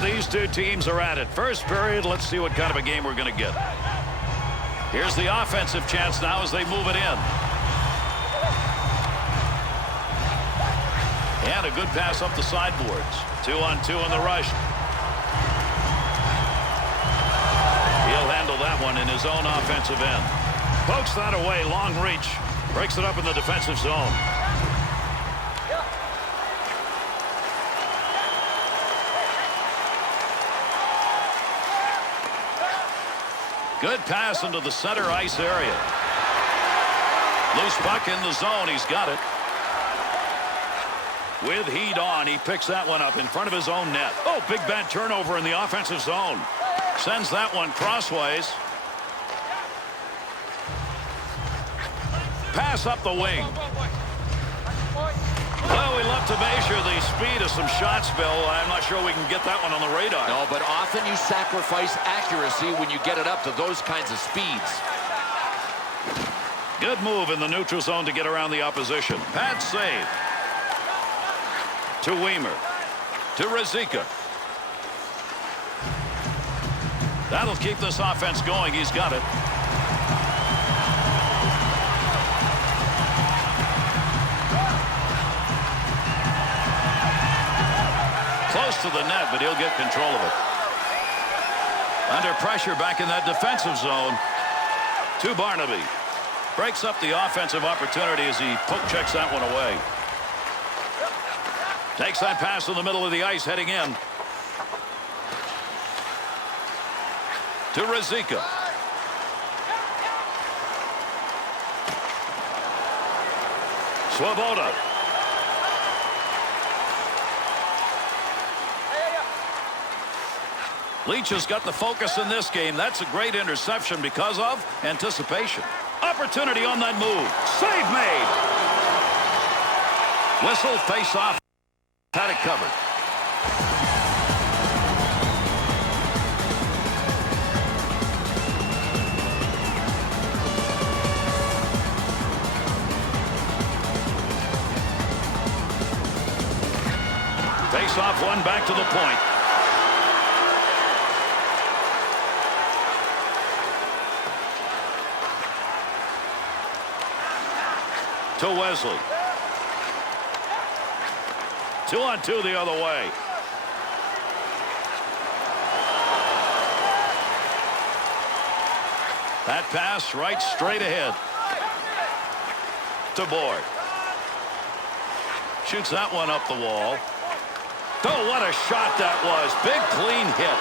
And these two teams are at it. First period, let's see what kind of a game we're going to get. Here's the offensive chance now as they move it in. And a good pass up the sideboards. 2-on-2 in the rush. He'll handle that one in his own offensive end. Pokes that away, long reach. Breaks it up in the defensive zone. Good pass into the center ice area. Loose puck in the zone. He's got it. With heat on, he picks that one up in front of his own net. Oh, big bad turnover in the offensive zone. Sends that one crossways. Pass up the wing. Well, we love to measure the speed of some shots, Bill. I'm not sure we can get that one on the radar. No, but often you sacrifice accuracy when you get it up to those kinds of speeds. Good move in the neutral zone to get around the opposition. Pad save. To WIEMER. To RUZICKA. That'll keep this offense going. He's got it. Close to the net, but he'll get control of it. Under pressure back in that defensive zone. To Barnaby. Breaks up the offensive opportunity as he poke checks that one away. Takes that pass in the middle of the ice heading in. To RUZICKA. Swoboda. Leach has got the focus in this game. That's a great interception because of anticipation. Opportunity on that move. Save made. Whistle, face off. Had it covered. Face off one back to the point. To Wesley. 2-on-2 the other way. That pass right straight ahead. To Bourque. Shoots that one up the wall. Oh, what a shot that was. Big clean hit.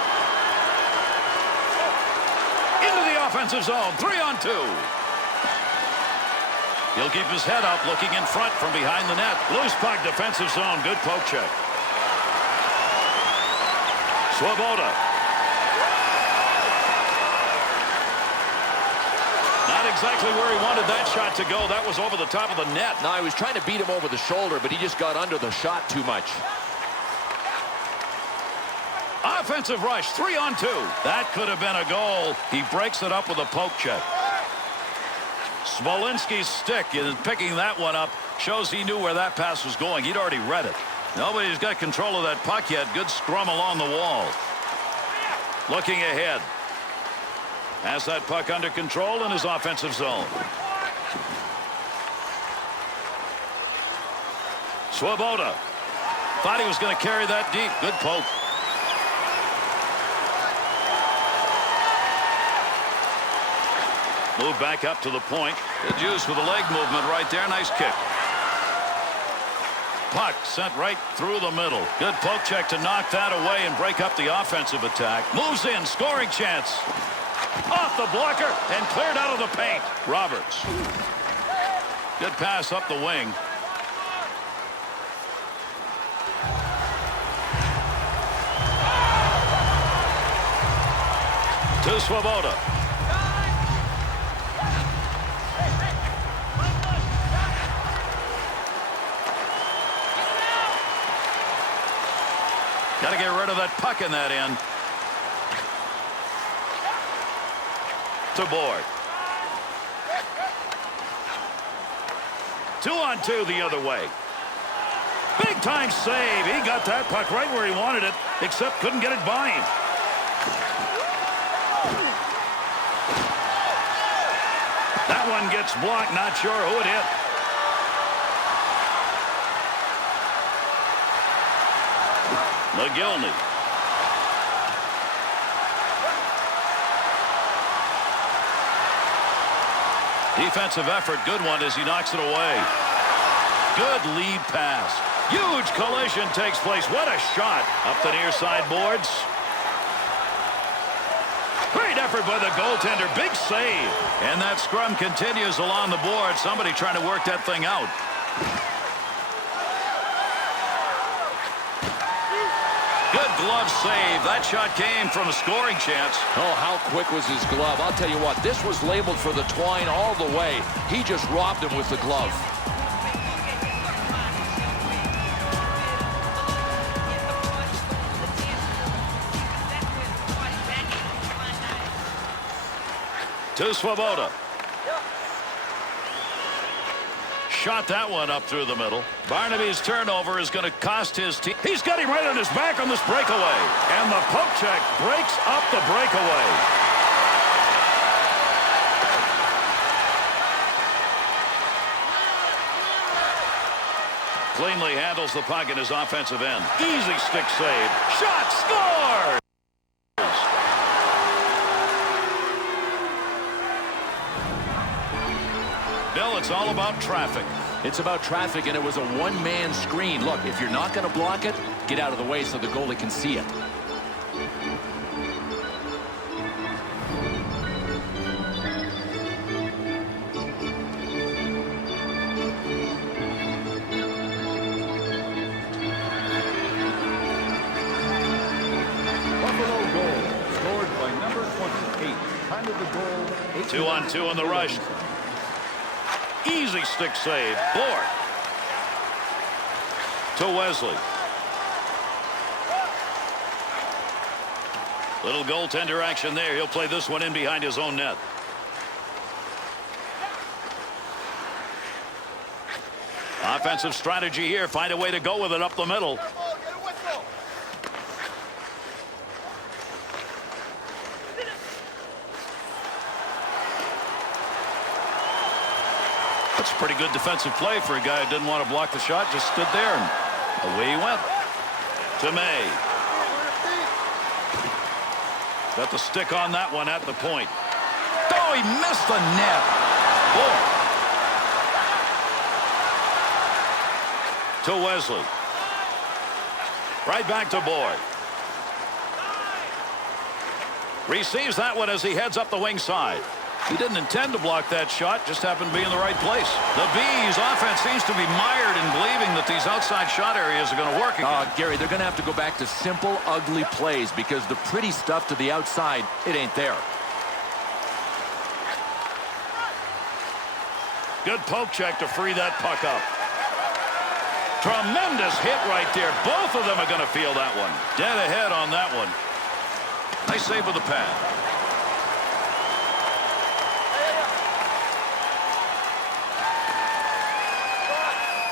Into the offensive zone. 3-on-2. He'll keep his head up, looking in front from behind the net. Loose puck, defensive zone. Good poke check. Swoboda. Not exactly where he wanted that shot to go. That was over the top of the net. No, he was trying to beat him over the shoulder, but he just got under the shot too much. Offensive rush, 3-on-2. That could have been a goal. He breaks it up with a poke check. Smolinski's stick in picking that one up shows he knew where that pass was going. He'd already read it. Nobody's got control of that puck yet. Good scrum along the wall. Looking ahead. Has that puck under control in his offensive zone. Swoboda. Thought he was going to carry that deep. Good poke. Move back up to the point. Good use with the leg movement right there. Nice kick. Puck sent right through the middle. Good poke check to knock that away and break up the offensive attack. Moves in. Scoring chance. Off the blocker and cleared out of the paint. Roberts. Good pass up the wing. To Swoboda. Got to get rid of that puck in that end. To Bourque. 2-on-2 the other way. Big time save. He got that puck right where he wanted it, except couldn't get it by him. That one gets blocked. Not sure who it hit. Mogilny. Defensive effort. Good one as he knocks it away. Good lead pass. Huge collision takes place. What a shot up the near side boards. Great effort by the goaltender. Big save. And that scrum continues along the board. Somebody trying to work that thing out. Good glove save. That shot came from a scoring chance. Oh, how quick was his glove. I'll tell you what, this was labeled for the twine all the way. He just robbed him with the glove. To Swoboda. Shot that one up through the middle. Barnaby's turnover is going to cost his team. He's got him right on his back on this breakaway. And the poke check breaks up the breakaway. Cleanly handles the puck in his offensive end. Easy stick save. Shot, score! Bill, it's all about traffic. It's about traffic, and it was a one-man screen. Look, if you're not going to block it, get out of the way so the goalie can see it. Buffalo goal scored by number 28. Time of the goal. 2-on-2 on the rush. Easy stick save. Fuhr. To Wesley. Little goaltender action there. He'll play this one in behind his own net. Offensive strategy here. Find a way to go with it up the middle. That's a pretty good defensive play for a guy who didn't want to block the shot. Just stood there and away he went. To May. Got the stick on that one at the point. Oh, he missed the net. Boy. To Wesley. Right back to Boyd. Receives that one as he heads up the wing side. He didn't intend to block that shot, just happened to be in the right place. The Bees offense seems to be mired in believing that these outside shot areas are going to work again. Gary, they're going to have to go back to simple, ugly plays because the pretty stuff to the outside, it ain't there. Good poke check to free that puck up. Tremendous hit right there. Both of them are going to feel that one. Dead ahead on that one. Nice save with the pad.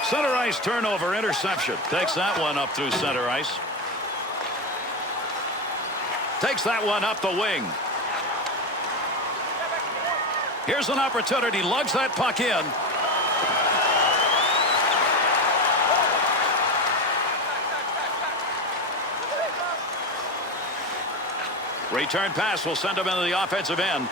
Center ice turnover, interception. Takes that one up through center ice. Takes that one up the wing. Here's an opportunity. Lugs that puck in. Return pass will send him into the offensive end.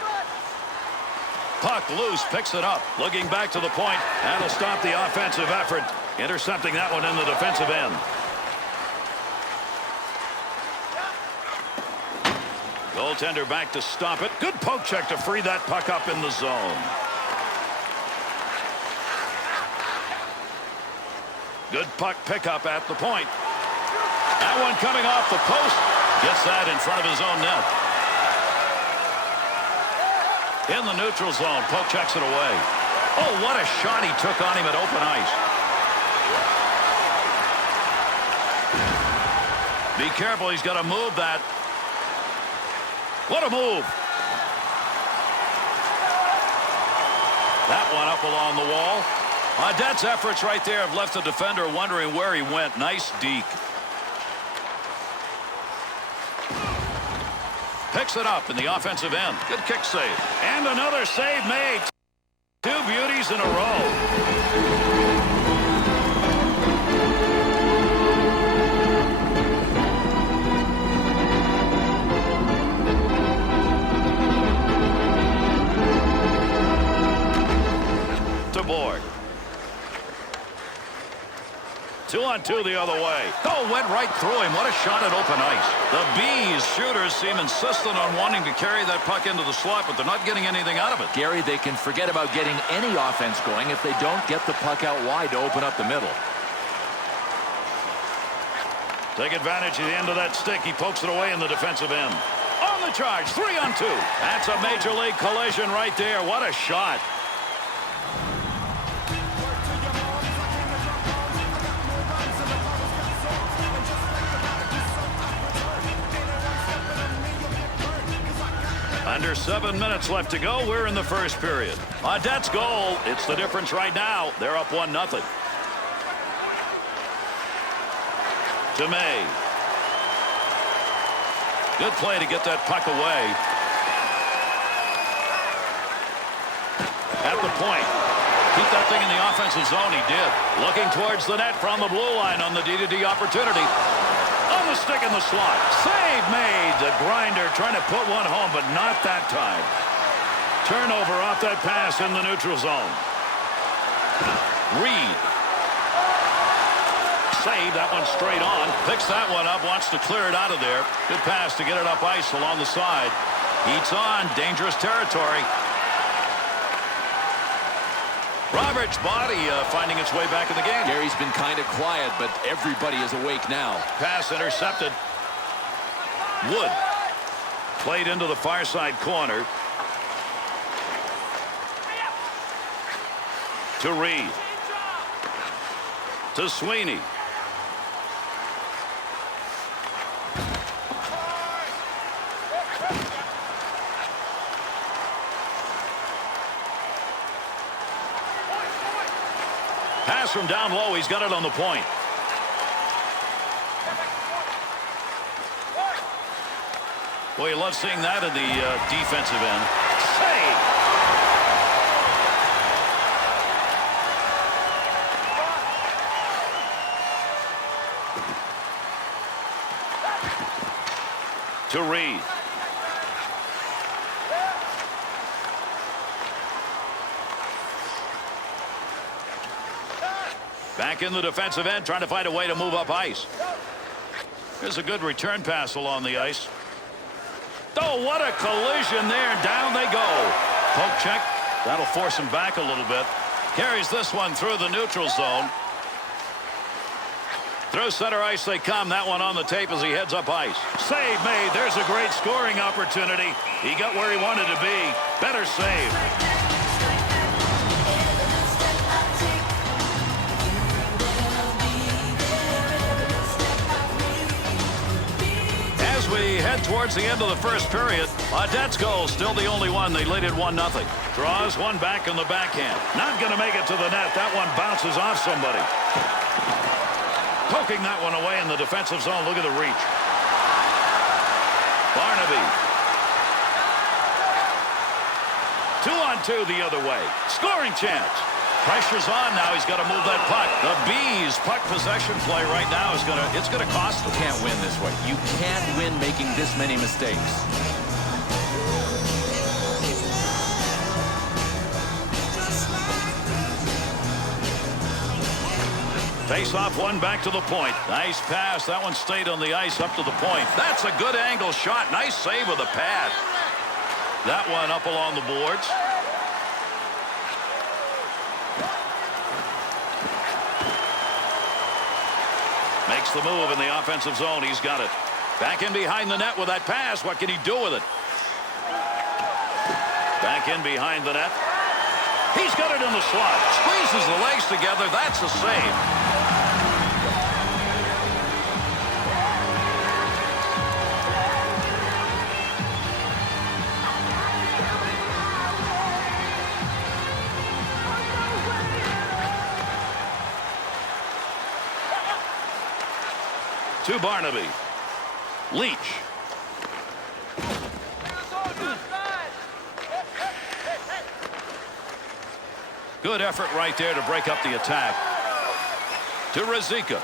Puck loose, picks it up. Looking back to the point. That'll stop the offensive effort. Intercepting that one in the defensive end. Goaltender back to stop it. Good poke check to free that puck up in the zone. Good puck pickup at the point. That one coming off the post. Gets that in front of his own net. In the neutral zone, poke checks it away. Oh, what a shot he took on him at open ice. Be careful, he's got to move that. What a move. That one up along the wall. Audette's efforts right there have left the defender wondering where he went. Nice deke. Picks it up in the offensive end. Good kick save. And another save made. Two beauties in a row. To Borg. 2-on-2 the other way. Oh, went right through him. What a shot at open ice. The Bees shooters seem insistent on wanting to carry that puck into the slot, but they're not getting anything out of it. Gary, they can forget about getting any offense going if they don't get the puck out wide to open up the middle. Take advantage of the end of that stick. He pokes it away in the defensive end. On the charge, 3-on-2. That's a major league collision right there. What a shot. Under 7 minutes left to go. We're in the first period. Audette's goal. It's the difference right now. They're up 1-0. To May. Good play to get that puck away. At the point. Keep that thing in the offensive zone. He did. Looking towards the net from the blue line on the D-to-D opportunity. On the stick in the slot. Save made. The grinder trying to put one home, but not that time. Turnover off that pass in the neutral zone. REID. Save that one straight on. Picks that one up. Wants to clear it out of there. Good pass to get it up ice along the side. Eats on. Dangerous territory. Roberts' body finding its way back in the game. Gary's been kind of quiet, but everybody is awake now. Pass intercepted. Wood played into the far side corner. To Reed. To Sweeney. Pass from down low. He's got it on the point. Boy, you love seeing that in the defensive end. Save! To Reed. Back in the defensive end, trying to find a way to move up ice. There's a good return pass along the ice. Oh, what a collision there. Down they go. Poke check. That'll force him back a little bit. Carries this one through the neutral zone. Through center ice they come. That one on the tape as he heads up ice. Save made. There's a great scoring opportunity. He got where he wanted to be. Better save. As we head towards the end of the first period, Audette's goal still the only one. They lead it 1-0. Draws one back in the backhand. Not going to make it to the net. That one bounces off somebody. Poking that one away in the defensive zone. Look at the reach. Barnaby. 2-on-2 the other way. Scoring chance. Pressure's on now. He's got to move that puck. The Bees puck possession play right now is it's gonna cost them. Can't win this way. You can't win making this many mistakes. Face off one back to the point. Nice pass. That one stayed on the ice up to the point. That's a good angle shot. Nice save with a pad. That one up along the boards. Makes the move in the offensive zone. He's got it. Back in behind the net with that pass. What can he do with it? Back in behind the net. He's got it in the slot. Squeezes the legs together. That's a save. To Barnaby. Leach. Good effort right there to break up the attack. To RUZICKA.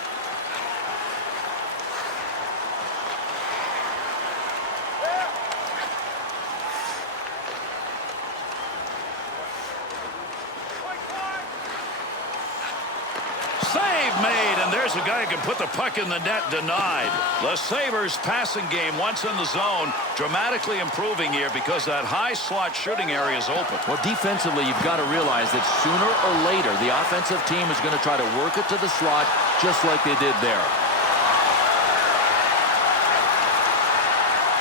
Save made, and there's a guy who can put the puck in the net. Denied. The Sabres passing game once in the zone dramatically improving here because that high slot shooting area is open. Well, defensively, you've got to realize that sooner or later the offensive team is going to try to work it to the slot just like they did there.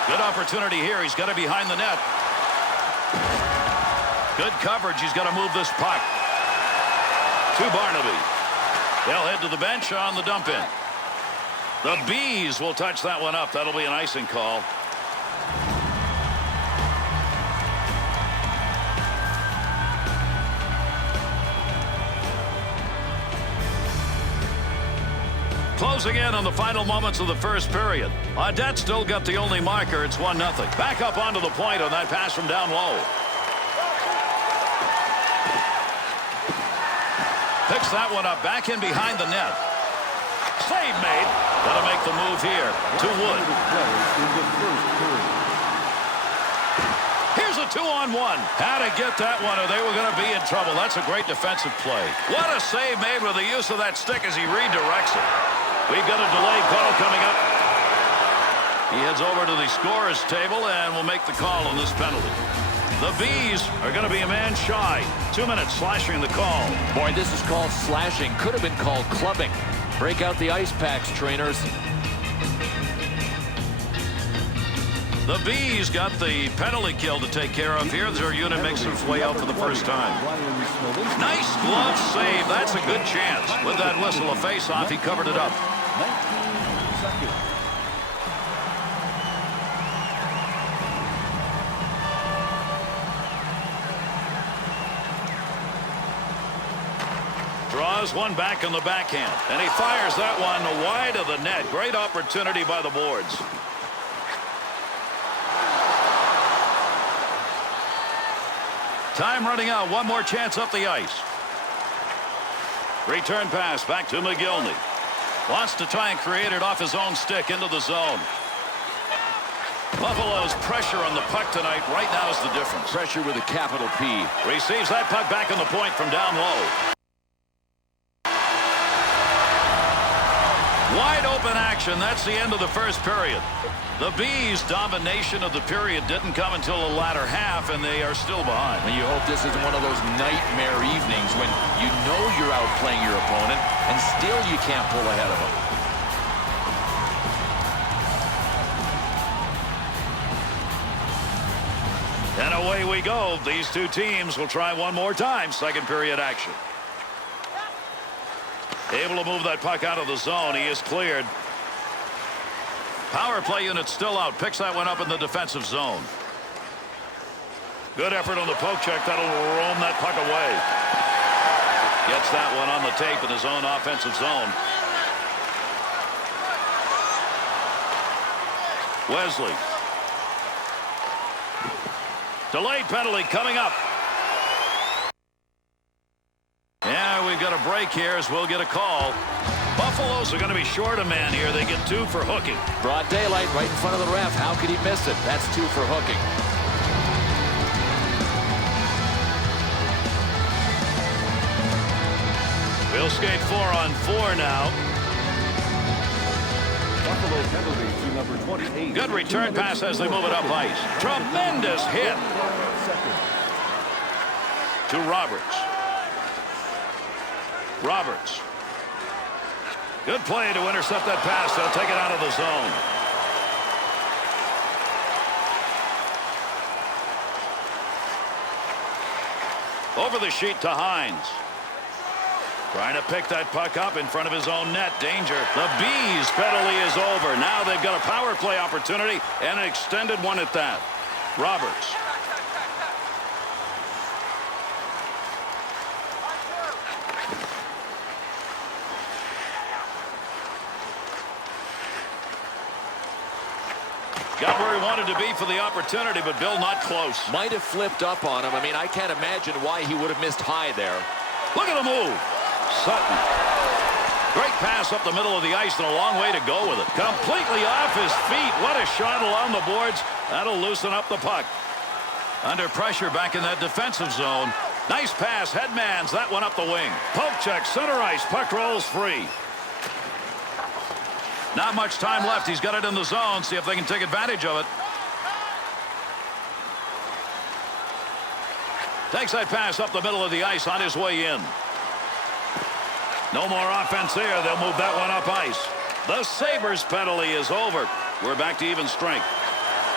Good opportunity here. He's got it behind the net. Good coverage. He's got to move this puck. To Barnaby. They'll head to the bench on the dump in. The Bees will touch that one up. That'll be an icing call. Closing in on the final moments of the first period. Audette still got the only marker. It's 1-0. Back up onto the point on that pass from down low. Picks that one up, back in behind the net. Save made. Gotta make the move here. To Wood. Here's a 2-on-1. Had to get that one or they were going to be in trouble. That's a great defensive play. What a save made with the use of that stick as he redirects it. We've got a delayed call coming up. He heads over to the scorer's table and will make the call on this penalty. The Bees are going to be a man shy. 2 minutes slashing the call. Boy, this is called slashing. Could have been called clubbing. Break out the ice packs, trainers. The Bees got the penalty kill to take care of here. Their unit makes its way out for the first time. Nice glove save. That's a good chance. With that whistle, a face-off, he covered it up. 19 seconds. Draws one back on the backhand. And he fires that one wide of the net. Great opportunity by the boards. Time running out. One more chance up the ice. Return pass back to Mogilny. Wants to try and create it off his own stick into the zone. Buffalo's pressure on the puck tonight right now is the difference. Pressure with a capital P. Receives that puck back on the point from down low. Wide open action. That's the end of the first period. The Bees' domination of the period didn't come until the latter half, and they are still behind. And you hope this isn't one of those nightmare evenings when you know you're outplaying your opponent and still you can't pull ahead of them. And away we go. These two teams will try one more time. Second period action. Able to move that puck out of the zone. He is cleared. Power play unit still out. Picks that one up in the defensive zone. Good effort on the poke check. That'll roam that puck away. Gets that one on the tape in his own offensive zone. WESLEY. Delayed penalty coming up. Yeah, we've got a break here as we'll get a call. Buffaloes are going to be short a man here. They get 2 for hooking. Broad daylight right in front of the ref. How could he miss it? That's 2 for hooking. We'll skate 4-on-4 now. Buffalo penalty to number 28. Good return pass as they move it up ice. Tremendous hit. To Roberts. Roberts. Good play to intercept that pass. They'll take it out of the zone. Over the sheet to Heinze. Trying to pick that puck up in front of his own net. Danger. The Bees' penalty is over. Now they've got a power play opportunity and an extended one at that. Roberts. Got where he wanted to be for the opportunity, but Bill not close. Might have flipped up on him. I mean, I can't imagine why he would have missed high there. Look at the move. Sutton. Great pass up the middle of the ice and a long way to go with it. Completely off his feet. What a shot along the boards. That'll loosen up the puck. Under pressure back in that defensive zone. Nice pass. Headmans that one up the wing. Poke check. Center ice. Puck rolls free. Not much time left. He's got it in the zone. See if they can take advantage of it. Takes that pass up the middle of the ice on his way in. No more offense there. They'll move that one up ice. The Sabres penalty is over. We're back to even strength.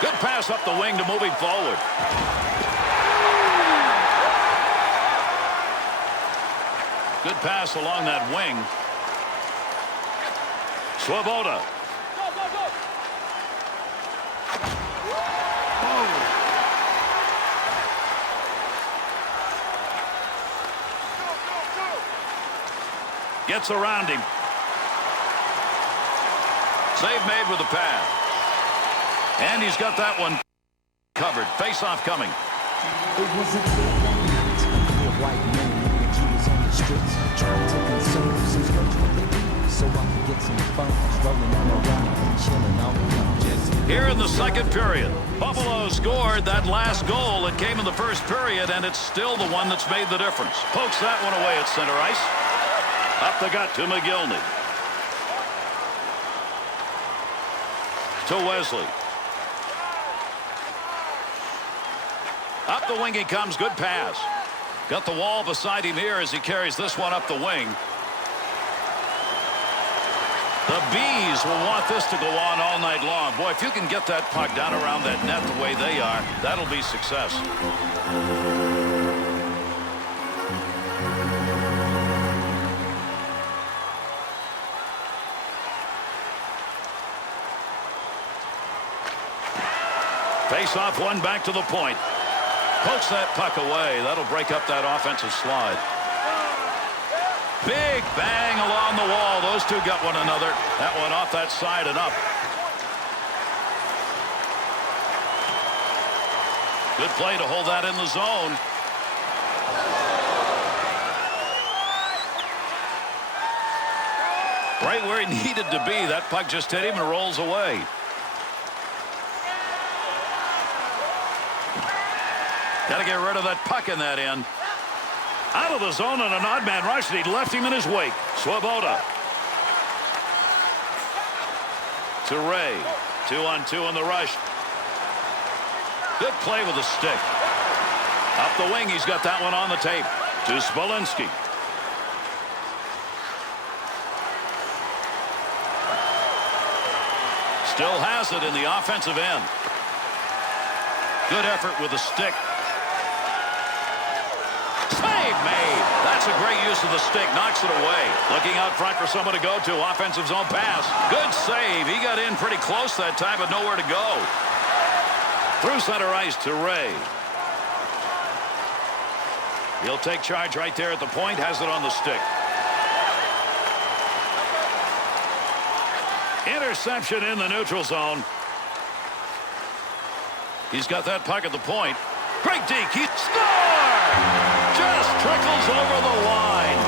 Good pass up the wing to move him forward. Good pass along that wing. Swoboda. Gets around him. Save made with the pad. And he's got that one covered. Face-off coming. It was a night. A white man when he was on the streets trying to consume some drugs what they do so I could get some funds rolling on around and chilling out. Here in the second period, Buffalo scored that last goal. It came in the first period, and it's still the one that's made the difference. Pokes that one away at center ice. Up the gut to Mogilny. To Wesley. Up the wing he comes. Good pass. Got the wall beside him here as he carries this one up the wing. The Bees will want this to go on all night long. Boy, if you can get that puck down around that net the way they are, that'll be success. Face off one back to the point. Pokes that puck away. That'll break up that offensive slide. Big bang along the wall. Those two got one another. That one off that side and up. Good play to hold that in the zone. Right where he needed to be. That puck just hit him and rolls away. Got to get rid of that puck in that end. Out of the zone on an odd man rush, and he left him in his wake. Swoboda. To Ray. 2-on-2 in the rush. Good play with the stick. Up the wing, he's got that one on the tape. To Smolinski. Still has it in the offensive end. Good effort with the stick. Save made. That's a great use of the stick. Knocks it away. Looking out front for someone to go to. Offensive zone pass. Good save. He got in pretty close that time, but nowhere to go. Through center ice to Ray. He'll take charge right there at the point. Has it on the stick. Interception in the neutral zone. He's got that puck at the point. Great deke. He score! Just trickles over the line.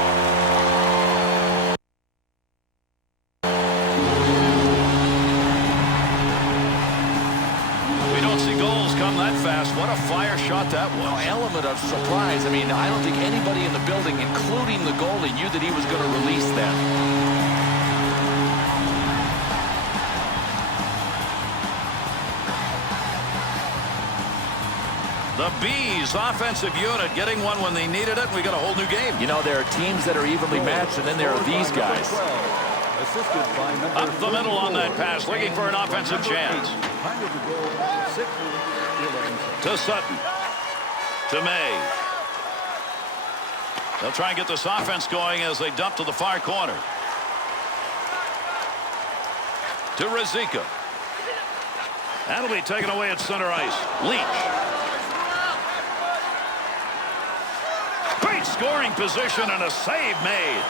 We don't see goals come that fast. What a fire shot that was. No element of surprise. I mean, I don't think anybody in the building, including the goalie, knew that he was going to release that. The Bees offensive unit getting one when they needed it. We got a whole new game. You know, there are teams that are evenly matched, and then there are these guys. Up the middle on that pass, looking for an offensive chance. To Sutton. To May. They'll try and get this offense going as they dump to the far corner. To RUZICKA. That'll be taken away at center ice. Leach. Great scoring position and a save made.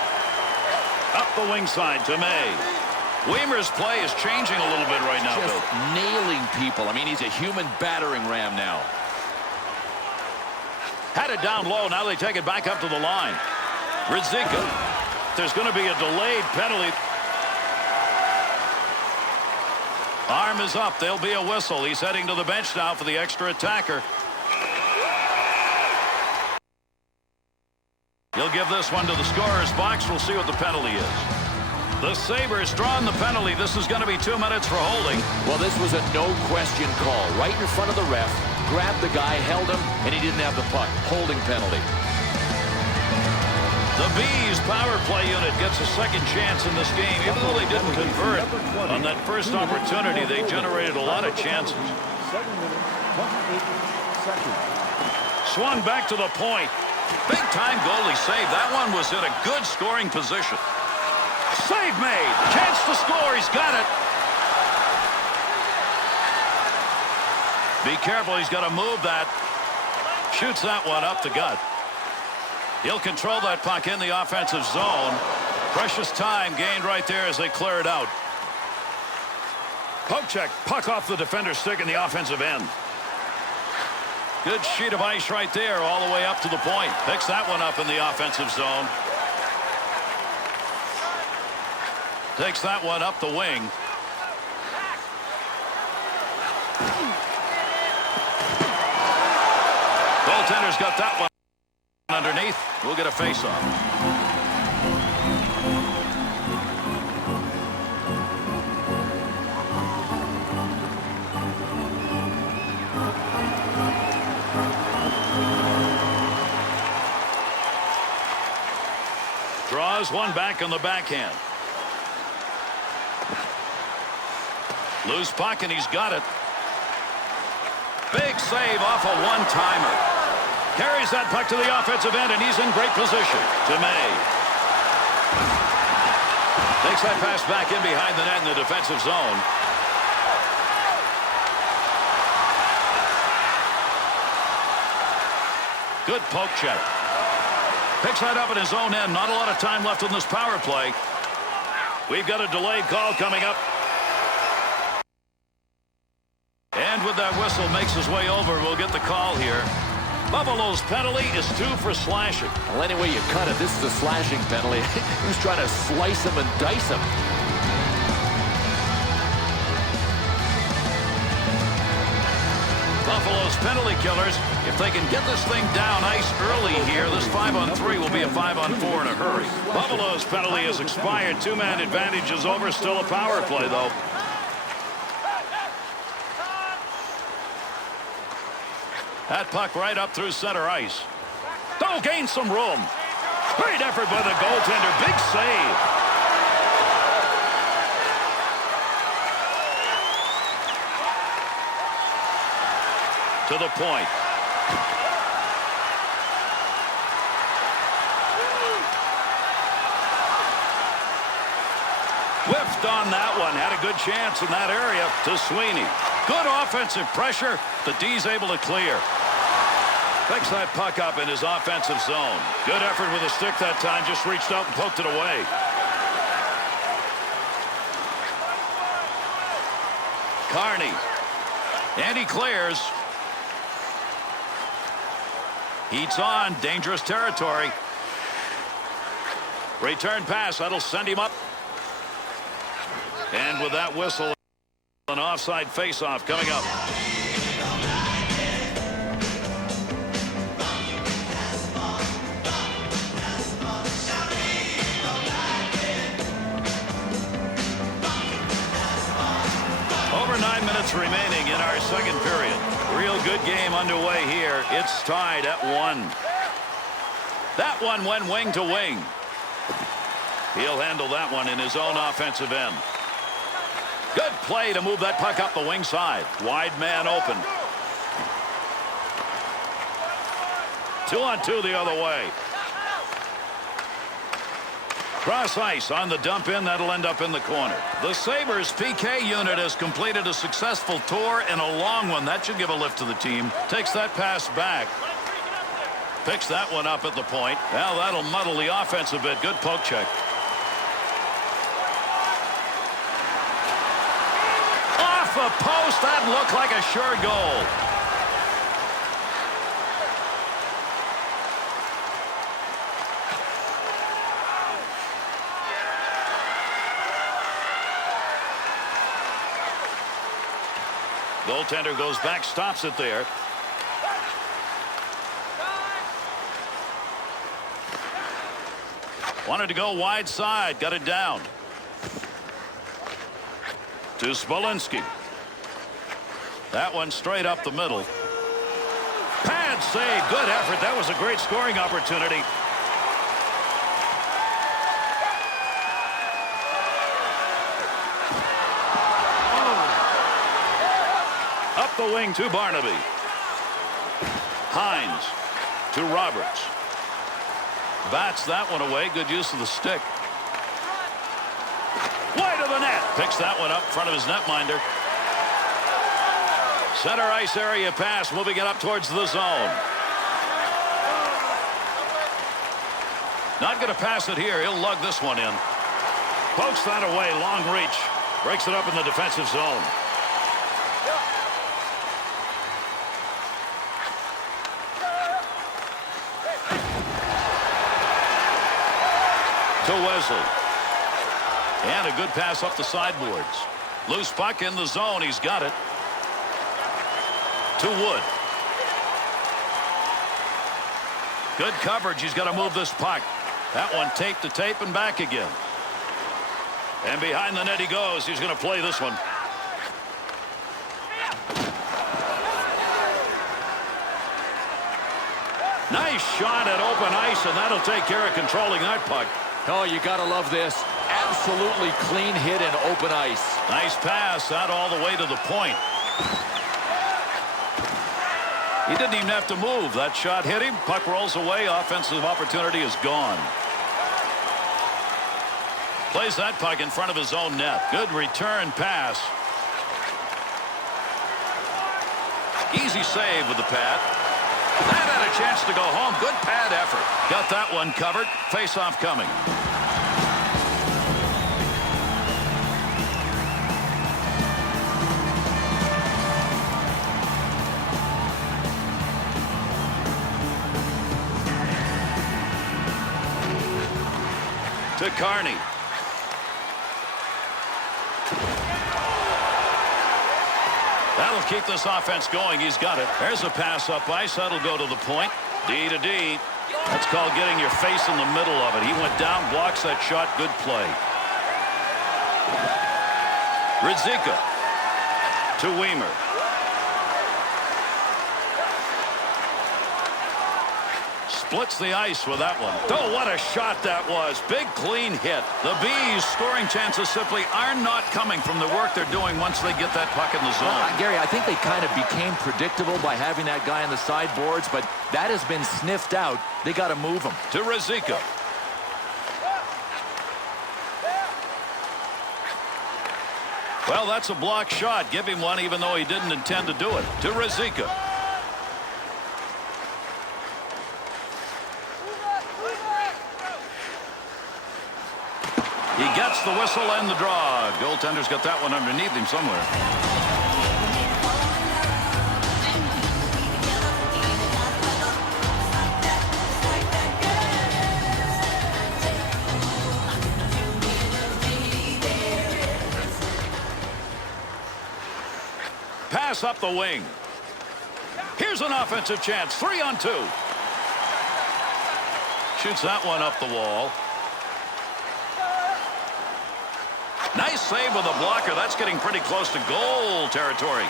Up the wing side to May. WIEMER's play is changing a little bit right now, Just Bill. nailing people. I mean, he's a human battering ram now. Had it down low. Now they take it back up to the line. RUZICKA. There's going to be a delayed penalty. Arm is up. There'll be a whistle. He's heading to the bench now for the extra attacker. He'll give this one to the scorer's box. We'll see what the penalty is. The Sabres drawn the penalty. This is going to be 2 minutes for holding. Well, this was a no-question call. Right in front of the ref. Grabbed the guy, held him, and he didn't have the puck. Holding penalty. The Bees power play unit gets a second chance in this game. Even though they didn't convert on that first opportunity, they generated a lot of chances. 7 minutes, 28 seconds. Swung back to the point. Big-time goalie save. That one was in a good scoring position. Save made. Chance to score. He's got it. Be careful. He's got to move that. Shoots that one up the gut. He'll control that puck in the offensive zone. Precious time gained right there as they clear it out. Poke check. Puck off the defender's stick in the offensive end. Good sheet of ice right there all the way up to the point. Picks that one up in the offensive zone. Takes that one up the wing. Goaltenders got that one underneath. We'll get a face-off. Draws one back on the backhand. Loose puck, and he's got it. Big save off a one-timer. Carries that puck to the offensive end, and he's in great position. To May. Takes that pass back in behind the net in the defensive zone. Good poke check. Picks that up in his own end. Not a lot of time left in this power play. We've got a delayed call coming up. And with that whistle makes his way over, we'll get the call here. Buffalo's penalty is 2 for slashing. Well, any way you cut it, this is a slashing penalty. He was trying to slice him and dice him. Buffalo's penalty killers, if they can get this thing down ice early here, this 5-on-3 will be a 5-on-4 in a hurry. Buffalo's penalty has expired. Two-man advantage is over. Still a power play, though. That puck right up through center ice. Oh, gain some room. Great effort by the goaltender. Big save. To the point. Whiffed on that one. Had a good chance in that area to Sweeney. Good offensive pressure. The D's able to clear. Picks that puck up in his offensive zone. Good effort with a stick that time. Just reached out and poked it away. Carney. And he clears. Heats on. Dangerous territory. Return pass. That'll send him up. And with that whistle, an offside faceoff coming up. Over 9 minutes remaining in our second period. Real good game underway here. It's tied at 1. That one went wing to wing. He'll handle that one in his own offensive end. Good play to move that puck up the wing side. Wide man open. 2-on-2 the other way. Cross ice on the dump in. That'll end up in the corner. The Sabres PK unit has completed a successful tour and a long one. That should give a lift to the team. Takes that pass back. Picks that one up at the point. Well, that'll muddle the offense a bit. Good poke check. the post. That looked like a sure goal. Goaltender goes back, stops it there. Wanted to go wide side, got it down. To Smolinski. That one straight up the middle. Pad save, good effort. That was a great scoring opportunity. Up the wing to Barnaby. Heinze to Roberts. Bats that one away. Good use of the stick. Wide of the net. Picks that one up in front of his netminder. Center ice area pass, moving it up towards the zone. Not going to pass it here. He'll lug this one in. Pokes that away. Long reach. Breaks it up in the defensive zone. To Wesley. And a good pass up the sideboards. Loose puck in the zone. He's got it. To Wood. Good coverage. He's got to move this puck. That one tape to tape and back again. And behind the net he goes. He's going to play this one. Nice shot at open ice, and that'll take care of controlling that puck. Oh, you got to love this. Absolutely clean hit in open ice. Nice pass out all the way to the point. He didn't even have to move. That shot hit him. Puck rolls away. Offensive opportunity is gone. Plays that puck in front of his own net. Good return pass. Easy save with the pad. That had a chance to go home. Good pad effort. Got that one covered. Face-off coming. To Carney. That'll keep this offense going. He's got it. There's a pass up ice. That'll go to the point. D to D. That's called getting your face in the middle of it. He went down, blocks that shot. Good play. RUZICKA to WIEMER. Splits the ice with that one. Oh, what a shot that was. Big, clean hit. The Bees' scoring chances simply are not coming from the work they're doing once they get that puck in the zone. Well, Gary, I think they kind of became predictable by having that guy on the sideboards, but that has been sniffed out. They got to move him. To RUZICKA. Well, that's a block shot. Give him one even though he didn't intend to do it. To RUZICKA. He gets the whistle and the draw. Goaltender's got that one underneath him somewhere. Pass up the wing. Here's an offensive chance. 3-on-2. Shoots that one up the wall. Nice save with a blocker. That's getting pretty close to goal territory.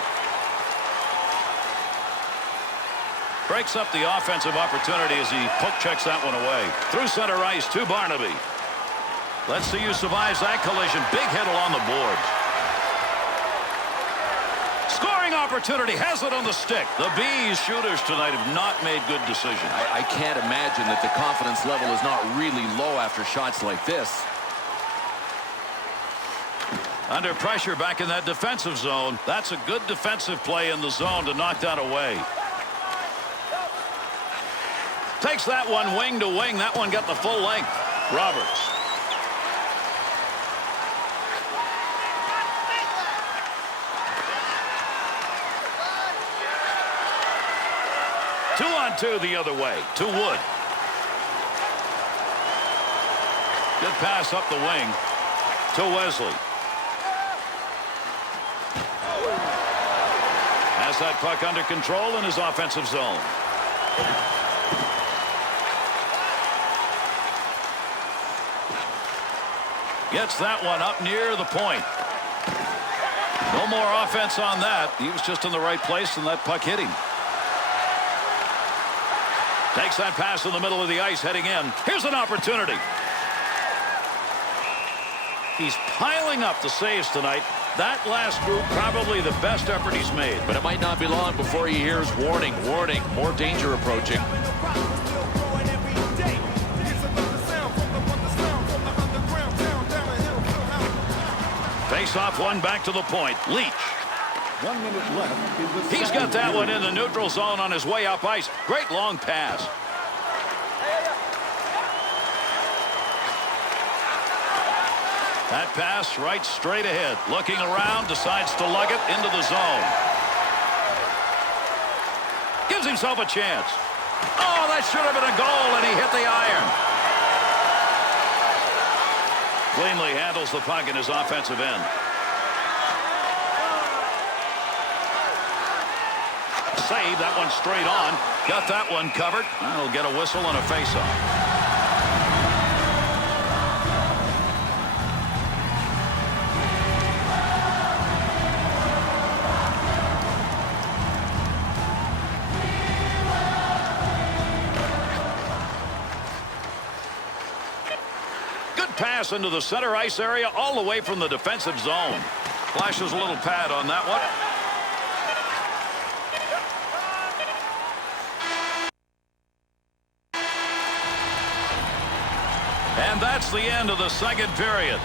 Breaks up the offensive opportunity as he poke checks that one away. Through center ice to Barnaby. Let's see who survives that collision. Big hit along the board. Scoring opportunity. Has it on the stick. The Bees shooters tonight have not made good decisions. I can't imagine that the confidence level is not really low after shots like this. Under pressure back in that defensive zone. That's a good defensive play in the zone to knock that away. Takes that one wing to wing. That one got the full length. Roberts. 1-2 the other way to Wood. Good pass up the wing to Wesley. Has that puck under control in his offensive zone. Gets that one up near the point. No more offense on that. He was just in the right place and that puck hit him. Takes that pass in the middle of the ice heading in. Here's an opportunity. He's piling up the saves tonight. That last group, probably the best effort he's made. But it might not be long before he hears warning, warning, more danger approaching. Face off one back to the point. Leach. 1 minute left in the He's got that one in the neutral zone on his way up ice. Great long pass. That pass right straight ahead. Looking around, decides to lug it into the zone. Gives himself a chance. Oh, that should have been a goal, and he hit the iron. Cleanly handles the puck in his offensive end. Save that one straight on. Got that one covered. That'll get a whistle and a face-off. Pass into the center ice area all the way from the defensive zone. Flashes a little pad on that one. And that's the end of the second period.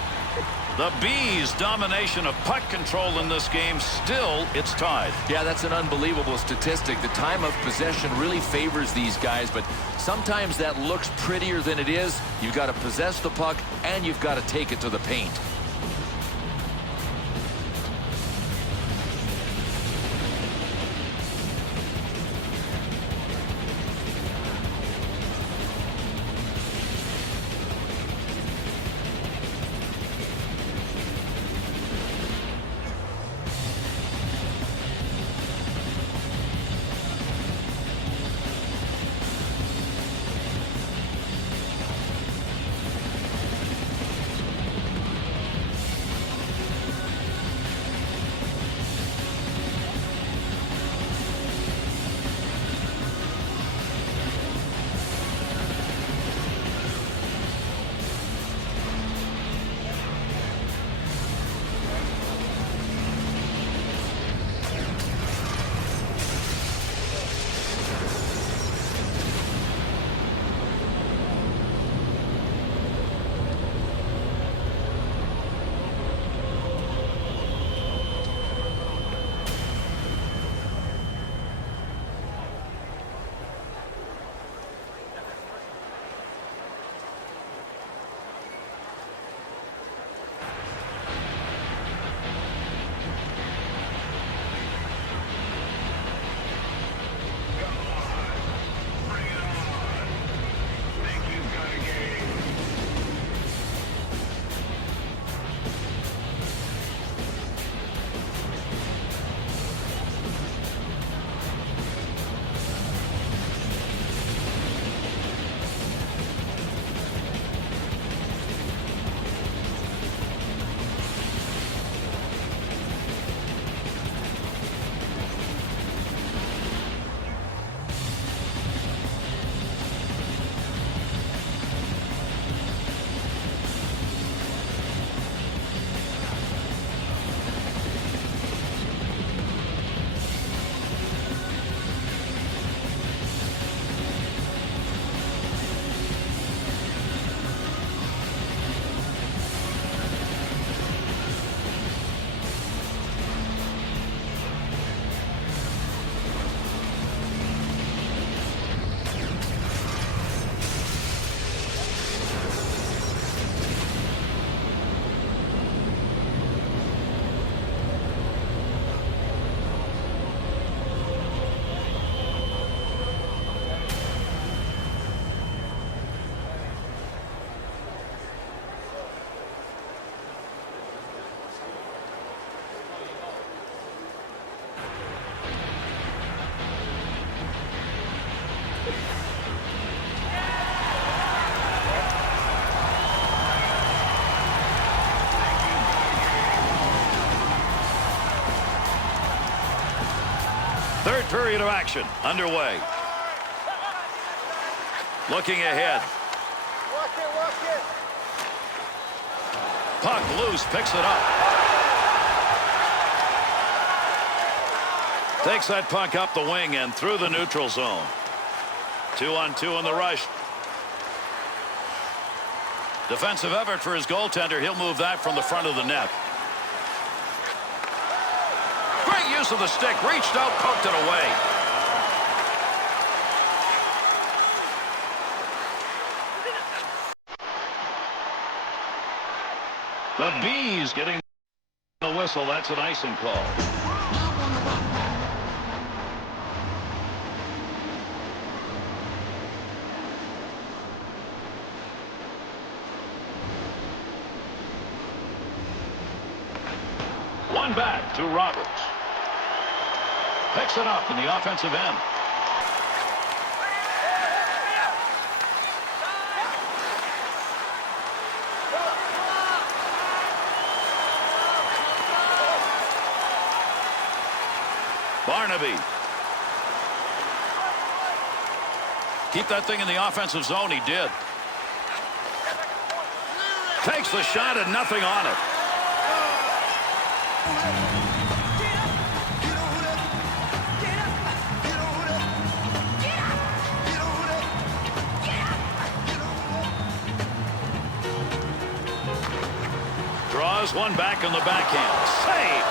The Bees' domination of puck control in this game, still it's tied. Yeah, that's an unbelievable statistic. The time of possession really favors these guys, but sometimes that looks prettier than it is. You've got to possess the puck, and you've got to take it to the paint. Third period of action underway. Looking ahead. Puck loose, picks it up. Takes that puck up the wing and through the neutral zone. 2-on-2 in the rush. Defensive effort for his goaltender. He'll move that from the front of the net. Great use of the stick. Reached out, poked it away. The Bees getting the whistle. That's an icing call. One back to Roberts. Picks it up in the offensive end. Barnaby. Keep that thing in the offensive zone. He did. Takes the shot and nothing on it. Draws one back on the backhand. Save.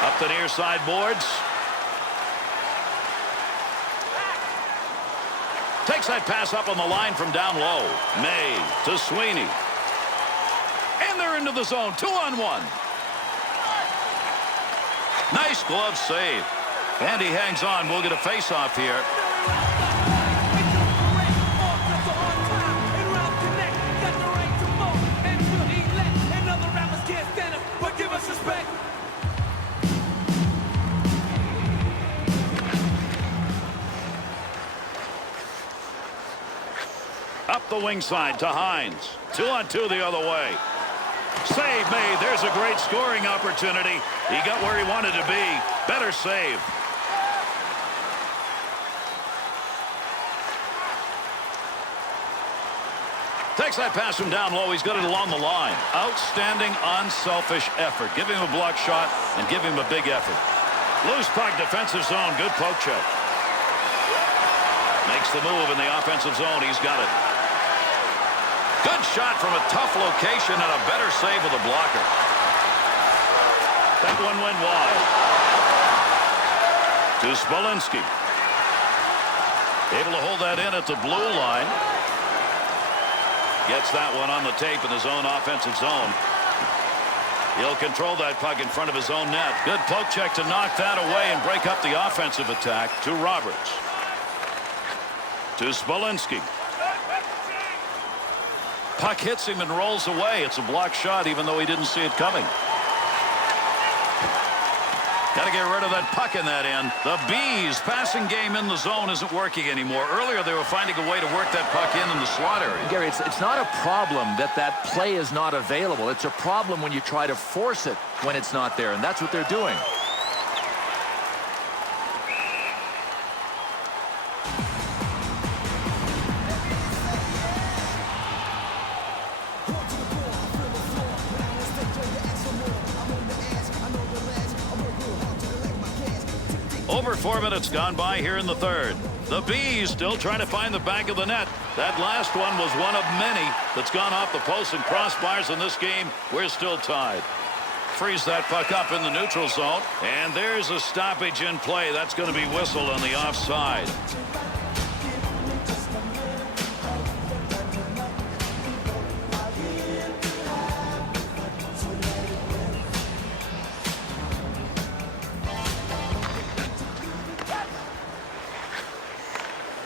Up the near side boards. Takes that pass up on the line from down low. May to Sweeney. And they're into the zone. 2-on-1. Nice glove save. And he hangs on. We'll get a face-off here. Up the wing side to Heinze. 2-on-2 the other way. Save made. There's a great scoring opportunity. He got where he wanted to be. Better save. Takes that pass from down low. He's got it along the line. Outstanding unselfish effort. Give him a block shot and give him a big effort. Loose puck, defensive zone. Good poke check. Makes the move in the offensive zone. He's got it. Good shot from a tough location and a better save with a blocker. That one went wide. To Smolinski. Able to hold that in at the blue line. Gets that one on the tape in his own offensive zone. He'll control that puck in front of his own net. Good poke check to knock that away and break up the offensive attack to Roberts. To Smolinski. Puck hits him and rolls away. It's a block shot even though he didn't see it coming. Got to get rid of that puck in that end. The Bees passing game in the zone isn't working anymore. Earlier they were finding a way to work that puck in the slot area. Gary, it's not a problem that play is not available. It's a problem when you try to force it when it's not there, and that's what they're doing. Over 4 minutes gone by here in the third. The Bees still trying to find the back of the net. That last one was one of many that's gone off the post and crossbars in this game. We're still tied. Frees that puck up in the neutral zone. And there's a stoppage in play. That's going to be whistled on the offside.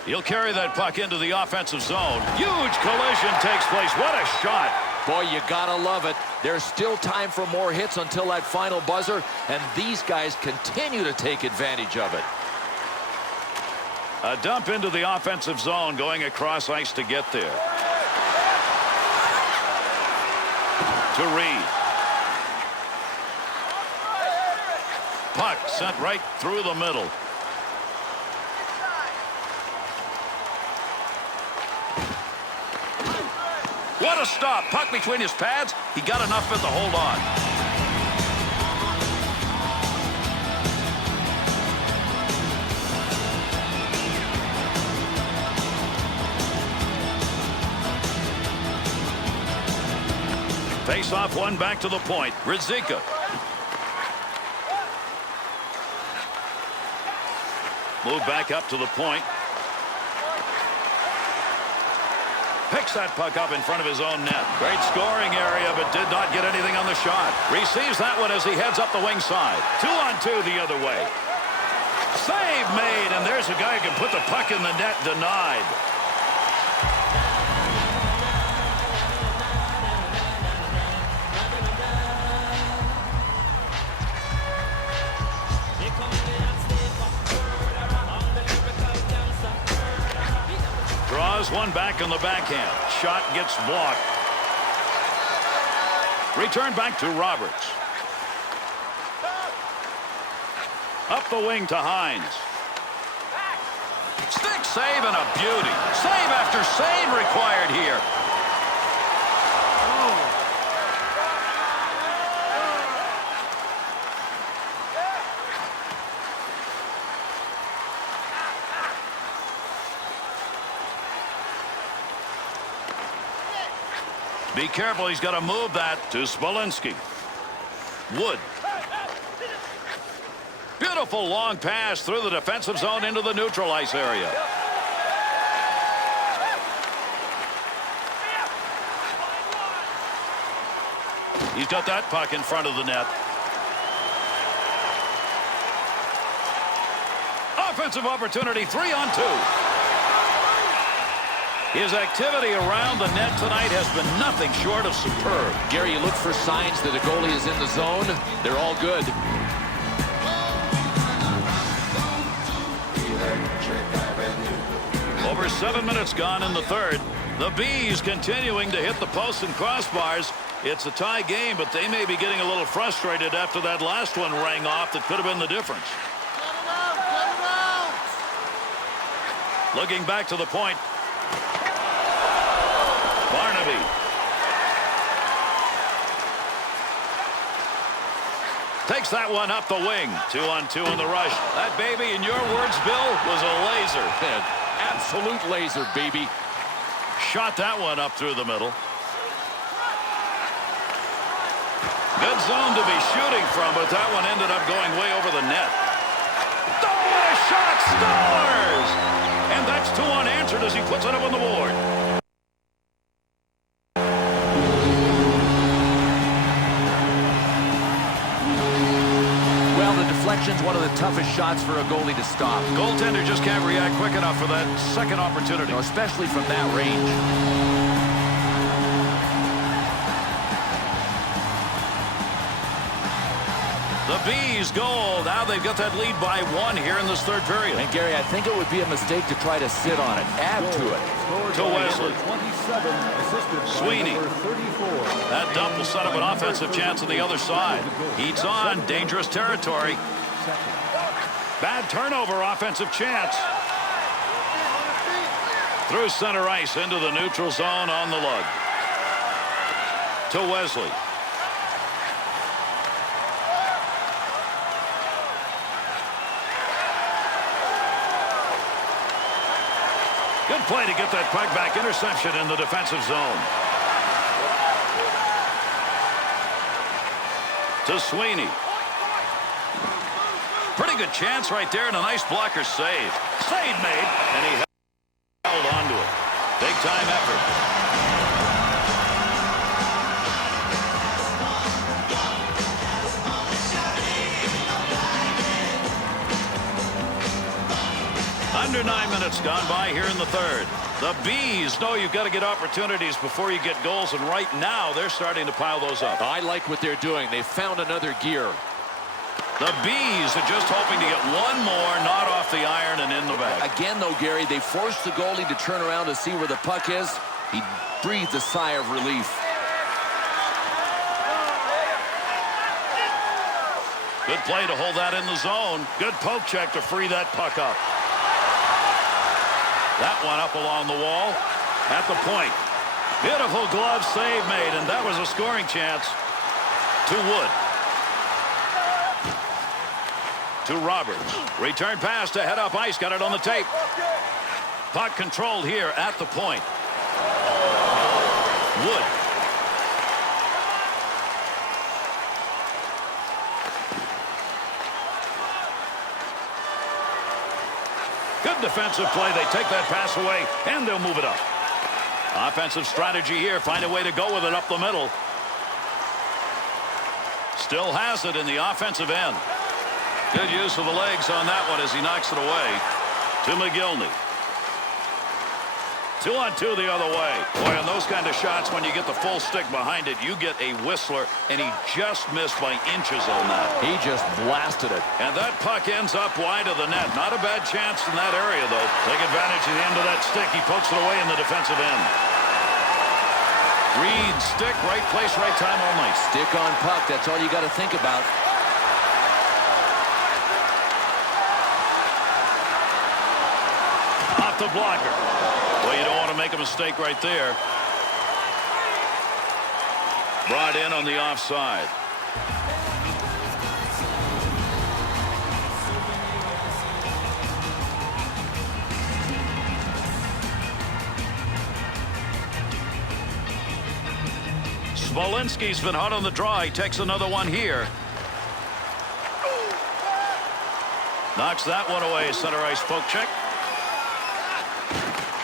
He'll carry that puck into the offensive zone. Huge collision takes place. What a shot. Boy, you gotta love it. There's still time for more hits until that final buzzer, and these guys continue to take advantage of it. A dump into the offensive zone, going across ice to get there. To REID. Puck sent right through the middle. What a stop. Puck between his pads. He got enough of it to hold on. Face off one back to the point. RUZICKA. Move back up to the point. Picks that puck up in front of his own net. Great scoring area, but did not get anything on the shot. Receives that one as he heads up the wing side. 2-on-2 the other way. Save made, and there's a guy who can put the puck in the net. Denied. Draws one back on the backhand. Shot gets blocked. Return back to Roberts. Up the wing to Heinze. Stick save and a beauty. Save after save required here. Be careful, he's got to move that to Smolinski. Wood. Beautiful long pass through the defensive zone into the neutral ice area. He's got that puck in front of the net. Offensive opportunity, 3-on-2. His activity around the net tonight has been nothing short of superb. Gary, you look for signs that a goalie is in the zone. They're all good. Over 7 minutes gone in the third. The Bees continuing to hit the posts and crossbars. It's a tie game, but they may be getting a little frustrated after that last one rang off that could have been the difference. Looking back to the point. Barnaby. Takes that one up the wing. 2-on-2 in the rush. That baby, in your words, Bill, was a laser. An absolute laser, baby. Shot that one up through the middle. Good zone to be shooting from, but that one ended up going way over the net. Oh, what a shot! Scores! And that's 2 unanswered as he puts it up on the board. Deflection's one of the toughest shots for a goalie to stop. Goaltender just can't react quick enough for that second opportunity. No, especially from that range. The Bees goal. Now they've got that lead by 1 here in this third period. And Gary, I think it would be a mistake to try to sit on it. Add to it. To Wesley. 27, assisted by Sweeney. number 34. That dump will set up an offensive chance on the other side. Heats on. Dangerous territory. Bad turnover. Offensive chance. Through center ice into the neutral zone on the lug. To Wesley. Good play to get that puck back. Interception in the defensive zone. To Sweeney. Pretty good chance right there and a nice blocker save. Save made, and he held on to it. Big time effort. Under 9 minutes gone by here in the third. The Bees know you've got to get opportunities before you get goals, and right now they're starting to pile those up. I like what they're doing. They found another gear. The Bees are just hoping to get one more, not off the iron and in the back. Again, though, Gary, they forced the goalie to turn around to see where the puck is. He breathed a sigh of relief. Good play to hold that in the zone. Good poke check to free that puck up. That one up along the wall at the point. Beautiful glove save made, and that was a scoring chance to Wood. To Roberts. Return pass to head up ice. Got it on the tape. Puck controlled here at the point. Wood. Good defensive play. They take that pass away, and they'll move it up. Offensive strategy here. Find a way to go with it up the middle. Still has it in the offensive end. Good use of the legs on that one as he knocks it away to Mogilny. 2-on-2 the other way. Boy, on those kind of shots, when you get the full stick behind it, you get a whistler, and he just missed by inches on that. He just blasted it. And that puck ends up wide of the net. Not a bad chance in that area, though. Take advantage of the end of that stick. He pokes it away in the defensive end. REID stick, right place, right time only. Stick on puck, that's all you got to think about. Off the blocker. Well, you don't want to make a mistake right there. Brought in on the offside. Smolinski's been hot on the draw. He takes another one here. Knocks that one away. Center ice poke check.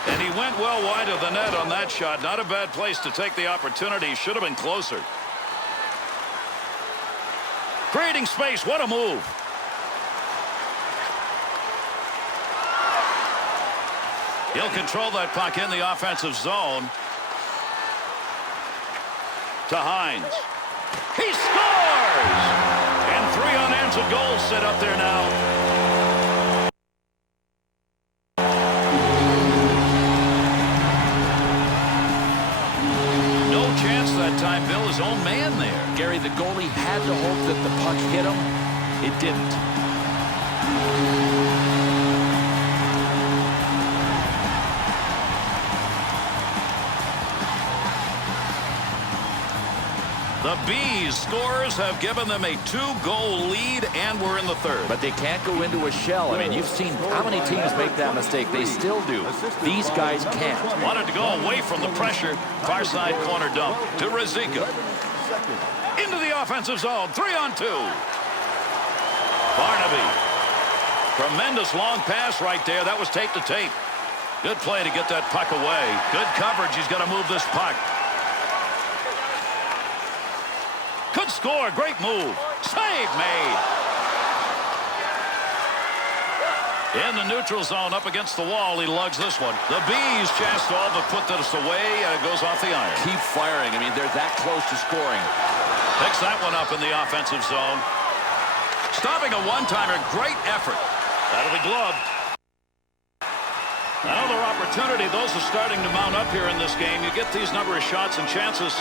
And he went well wide of the net on that shot. Not a bad place to take the opportunity. Should have been closer. Creating space. What a move. He'll control that puck in the offensive zone. To Heinze. He scores! And 3 unanswered goals set up there now. No chance that time. Bill, his own man there. Gary, the goalie had to hope that the puck hit him. It didn't. The Bees scorers have given them a 2-goal lead, and we're in the third. But they can't go into a shell. I mean, you've seen how many teams make that mistake. They still do. These guys can't. Wanted to go away from the pressure. Far side corner dump to RUZICKA. Into the offensive zone. 3-on-2. Barnaby. Tremendous long pass right there. That was tape to tape. Good play to get that puck away. Good coverage. He's got to move this puck. Could score. Great move. Save made. In the neutral zone up against the wall. He lugs this one. The Bees chance to all but put this away. It goes off the iron. Keep firing. I mean, they're that close to scoring. Picks that one up in the offensive zone. Stopping a one-timer. Great effort. That'll be gloved. Another opportunity. Those are starting to mount up here in this game. You get these number of shots and chances.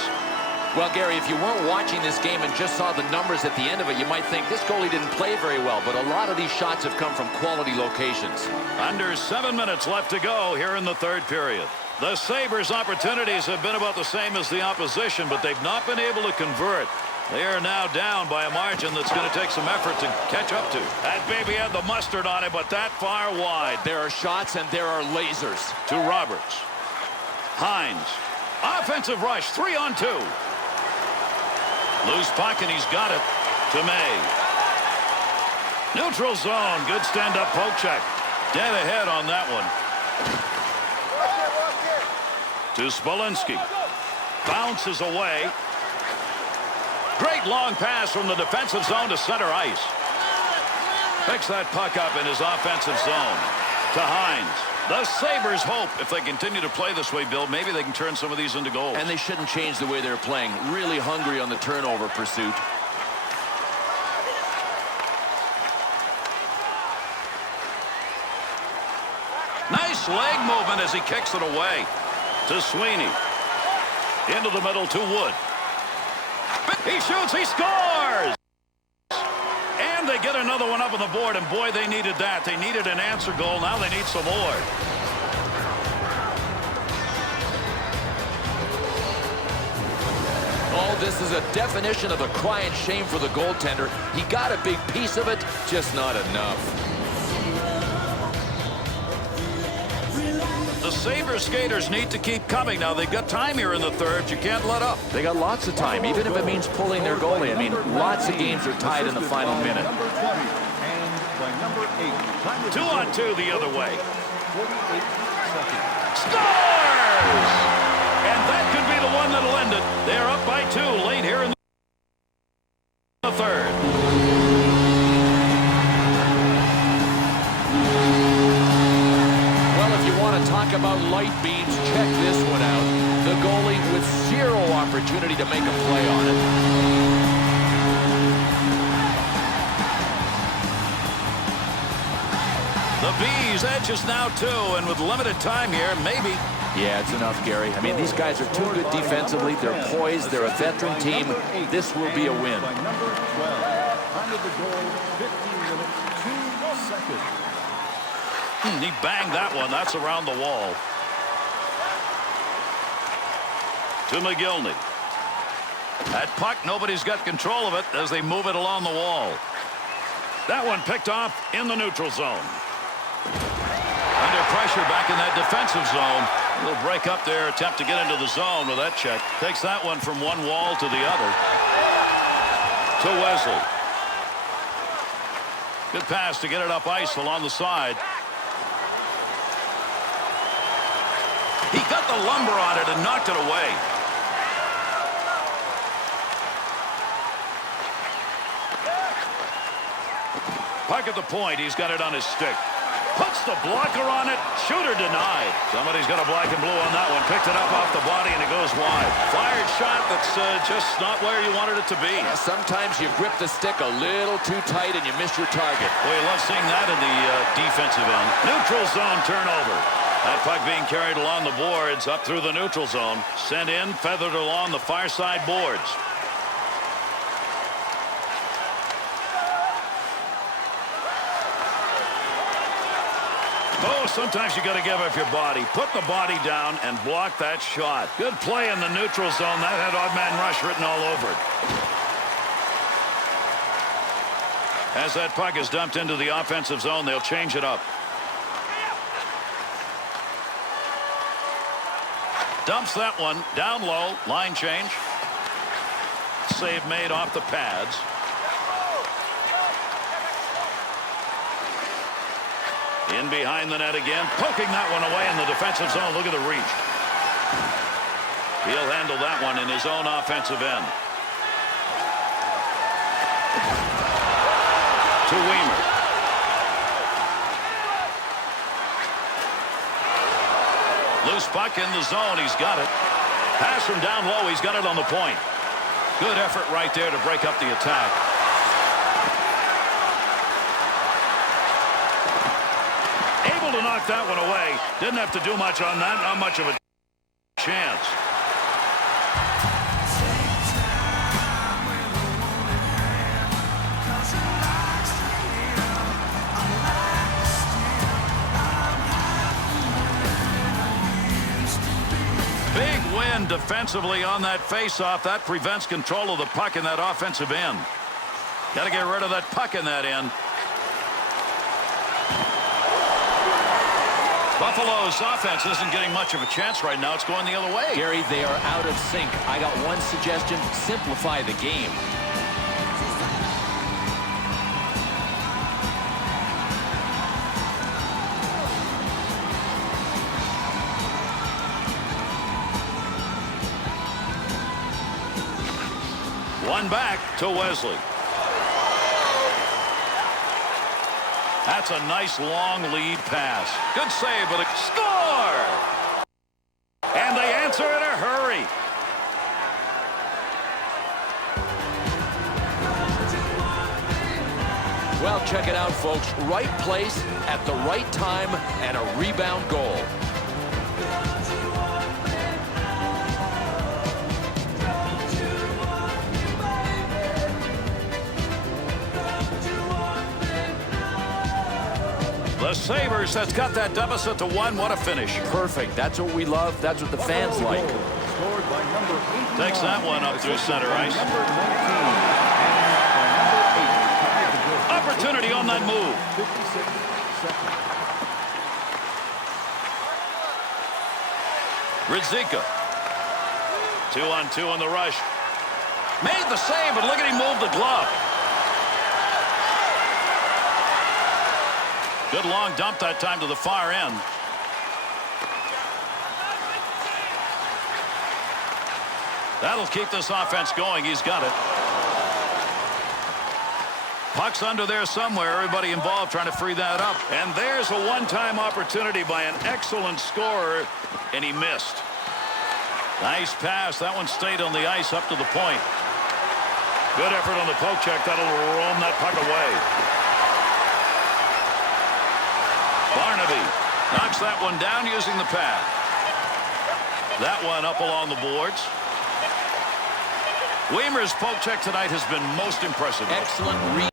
Well, Gary, if you weren't watching this game and just saw the numbers at the end of it, you might think this goalie didn't play very well, but a lot of these shots have come from quality locations. Under 7 minutes left to go here in the third period. The Sabres' opportunities have been about the same as the opposition, but they've not been able to convert. They are now down by a margin that's going to take some effort to catch up to. That baby had the mustard on it, but that far wide. There are shots and there are lasers. To Roberts. Heinze. Offensive rush. 3-on-2. Loose puck, and he's got it to May. Neutral zone. Good stand-up poke check. Dead ahead on that one. To Smolinski. Bounces away. Great long pass from the defensive zone to center ice. Picks that puck up in his offensive zone. To Heinze. The Sabres hope if they continue to play this way, Bill, maybe they can turn some of these into goals. And they shouldn't change the way they're playing. Really hungry on the turnover pursuit. Nice leg movement as he kicks it away. To Sweeney. Into the middle to Wood. He shoots, he scores! And they get another one up on the board, and boy, they needed that. They needed an answer goal. Now they need some more. Oh, this is a definition of a crying shame for the goaltender. He got a big piece of it, just not enough. The Sabres skaters need to keep coming. Now, they've got time here in the third. You can't let up. They got lots of time, even if it means pulling their goalie. I mean, lots of games are tied in the final minute. Number 20 and by number 8. 2-on-2 the other way. 48 seconds. Scores! And that could be the one that'll end it. They're up by 2 late here in the third. Talk about light beams. Check this one out. The goalie with 0 opportunity to make a play on it. The Bees edge is now 2, and with limited time here, maybe. Yeah, it's enough, Gary. I mean, these guys are too good defensively. They're poised. They're a veteran team. This will be a win. By number 12. Time of the goal, 15 minutes, 2 seconds. He banged that one. That's around the wall. To Mogilny. That puck, nobody's got control of it as they move it along the wall. That one picked off in the neutral zone. Under pressure back in that defensive zone. A little break up there, attempt to get into the zone with that check. Takes that one from one wall to the other. To Wesley. Good pass to get it up ice along the side. He got the lumber on it and knocked it away. Puck at the point. He's got it on his stick. Puts the blocker on it. Shooter denied. Somebody's got a black and blue on that one. Picked it up off the body and it goes wide. Fired shot that's just not where you wanted it to be. Yeah, sometimes you grip the stick a little too tight and you miss your target. Well, you love seeing that in the defensive end. Neutral zone turnover. That puck being carried along the boards up through the neutral zone. Sent in, feathered along the far side boards. Oh, sometimes you got to give up your body. Put the body down and block that shot. Good play in the neutral zone. That had odd man rush written all over it. As that puck is dumped into the offensive zone, they'll change it up. Dumps that one down low. Line change. Save made off the pads. In behind the net again. Poking that one away in the defensive zone. Look at the reach. He'll handle that one in his own offensive end. To WIEMER. Loose puck in the zone. He's got it. Pass from down low. He's got it on the point. Good effort right there to break up the attack. Able to knock that one away. Didn't have to do much on that. Not much of a chance. Big win defensively on that faceoff. That prevents control of the puck in that offensive end. Got to get rid of that puck in that end. Buffalo's offense isn't getting much of a chance right now. It's going the other way. Gary, they are out of sync. I got one suggestion. Simplify the game. One back to Wesley. That's a nice long lead pass. Good save, but a score! And they answer in a hurry. Well, check it out, folks. Right place at the right time and a rebound goal. The Sabres has got that deficit to 1. What a finish. Perfect. That's what we love. That's what the fans like. scored by number 89. Takes that one up through center ice. Number 19 and number 8 tied the goal. Opportunity on that move. 56 seconds. RUZICKA. 2-on-2 on the rush. Made the save, but look at him move the glove. Good long dump that time to the far end. That'll keep this offense going. He's got it. Puck's under there somewhere. Everybody involved trying to free that up. And there's a one-time opportunity by an excellent scorer, and he missed. Nice pass. That one stayed on the ice up to the point. Good effort on the poke check. That'll roam that puck away. Barnaby knocks that one down using the pad. That one up along the boards. WIEMER's poke check tonight has been most impressive. Excellent reads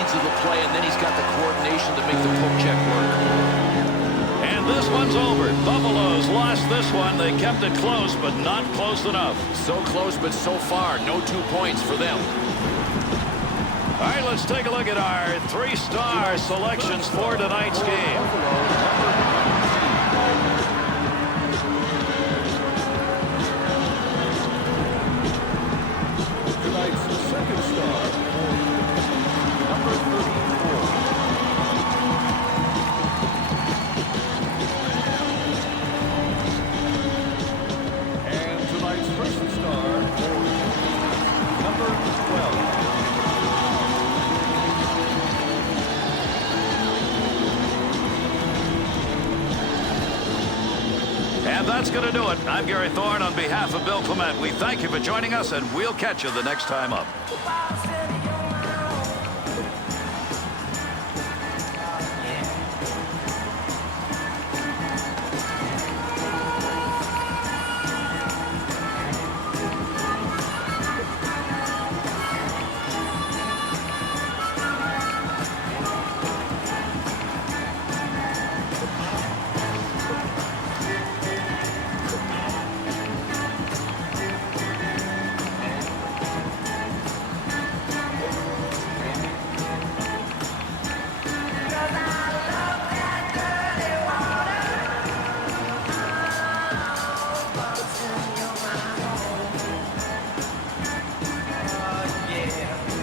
of the play, and then he's got the coordination to make the poke check work. And this one's over. Buffalo's lost this one. They kept it close, but not close enough. So close, but so far, no 2 points for them. All right, let's take a look at our 3-star selections for tonight's game. Tonight's second star, number 34. And tonight's first star, number 12. And that's going to do it. I'm Gary Thorne on behalf of Bill Clement. We thank you for joining us, and we'll catch you the next time up.